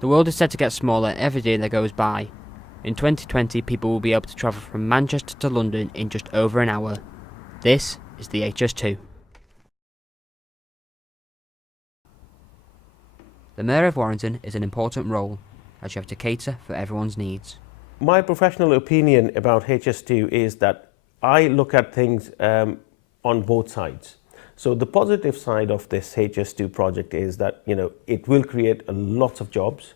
The world is set to get smaller every day that goes by. In 2020, people will be able to travel from Manchester to London in just over an hour. This is the HS2. The Mayor of Warrington is an important role, as you have to cater for everyone's needs. My professional opinion about HS2 is that I look at things on both sides. So the positive side of this HS2 project is that, it will create a lot of jobs.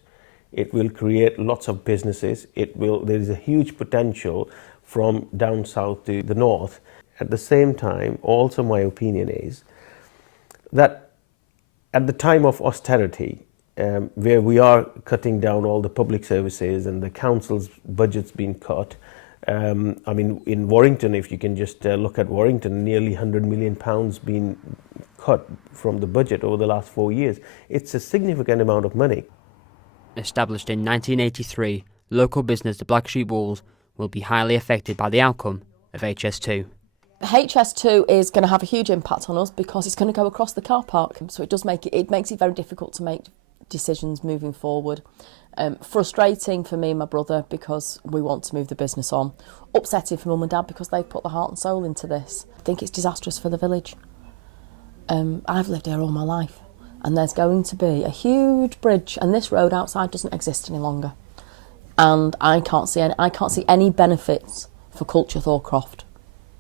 It will create lots of businesses. There is a huge potential from down south to the north. At the same time, also my opinion is that at the time of austerity, where we are cutting down all the public services and the council's budget's been cut. In Warrington, if you can just look at Warrington, nearly £100 million been cut from the budget over the last 4 years. It's a significant amount of money. Established in 1983, local business the Black Sheep Wolves will be highly affected by the outcome of HS2. HS2 is going to have a huge impact on us because it's going to go across the car park. So it makes it very difficult to make decisions moving forward. Frustrating for me and my brother because we want to move the business on. Upsetting for mum and dad because they've put their heart and soul into this. I think it's disastrous for the village. I've lived here all my life and there's going to be a huge bridge and this road outside doesn't exist any longer. And I can't see any benefits for Culture Thorcroft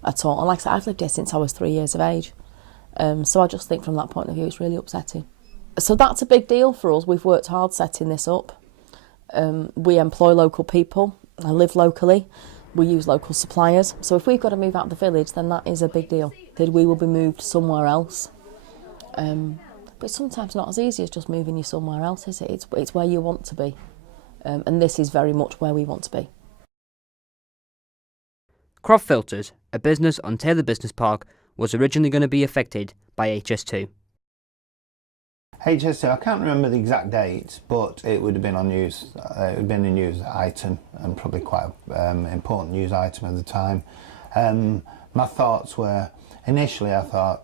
at all. And like I said, I've lived here since I was 3 years of age. So I just think from that point of view it's really upsetting. So that's a big deal for us. We've worked hard setting this up. We employ local people. I live locally. We use local suppliers. So if we've got to move out of the village, then that is a big deal. We will be moved somewhere else. But it's sometimes not as easy as just moving you somewhere else, is it? It's where you want to be. And this is very much where we want to be. Croft Filters, a business on Taylor Business Park, was originally going to be affected by HS2. HS2, I can't remember the exact date, but it would have been on news. It would have been a news item, and probably quite an important news item at the time. My thoughts were, initially I thought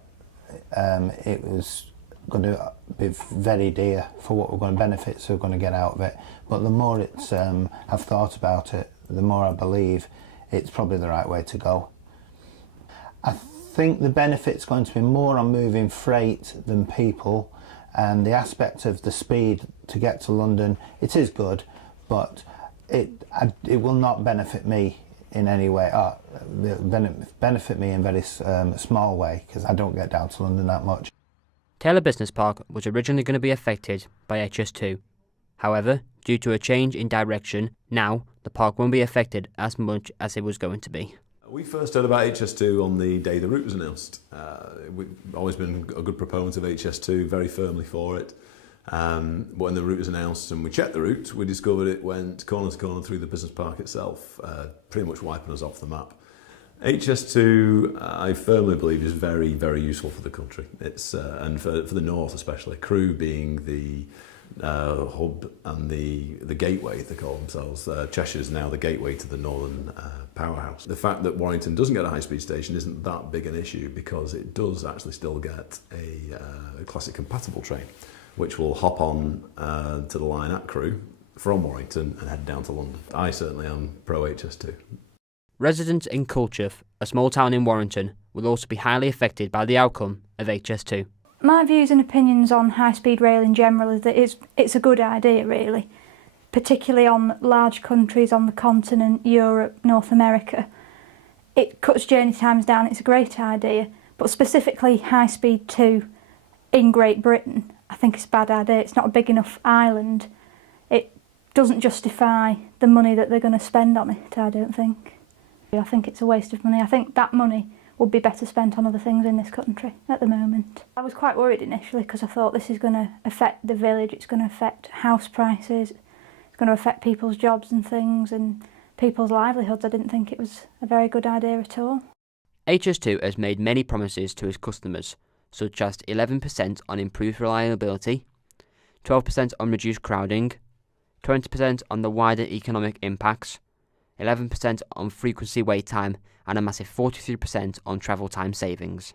it was going to be very dear for what benefits we're going to get out of it. But the more I've thought about it, the more I believe it's probably the right way to go. I think the benefit's going to be more on moving freight than people. And the aspect of the speed to get to London, it is good, but it will not benefit me in any way. Benefit me in a very small way because I don't get down to London that much. Taylor Business Park was originally going to be affected by HS2. However, due to a change in direction, now the park won't be affected as much as it was going to be. We first heard about HS2 on the day the route was announced. We've always been a good proponent of HS2, very firmly for it. But when the route was announced and we checked the route, we discovered it went corner to corner through the business park itself, pretty much wiping us off the map. HS2, I firmly believe, is very, very useful for the country. It's and for the north especially. Crewe being the hub and the gateway, they call themselves. Cheshire's now the gateway to the northern powerhouse. The fact that Warrington doesn't get a high-speed station isn't that big an issue because it does actually still get a classic compatible train, which will hop on to the line at Crewe from Warrington and head down to London. I certainly am pro HS2. Residents in Culcheth, a small town in Warrington, will also be highly affected by the outcome of HS2. My views and opinions on high-speed rail in general is that it's a good idea, really, particularly on large countries on the continent, Europe, North America. It cuts journey times down, it's a great idea, but specifically high-speed 2 in Great Britain, I think it's a bad idea. It's not a big enough island. It doesn't justify the money that they're going to spend on it, I don't think. I think it's a waste of money. I think that money would be better spent on other things in this country at the moment. I was quite worried initially because I thought this is going to affect the village, it's going to affect house prices, it's going to affect people's jobs and things and people's livelihoods. I didn't think it was a very good idea at all. HS2 has made many promises to its customers, such as 11% on improved reliability, 12% on reduced crowding, 20% on the wider economic impacts, 11% on frequency wait time and a massive 43% on travel time savings.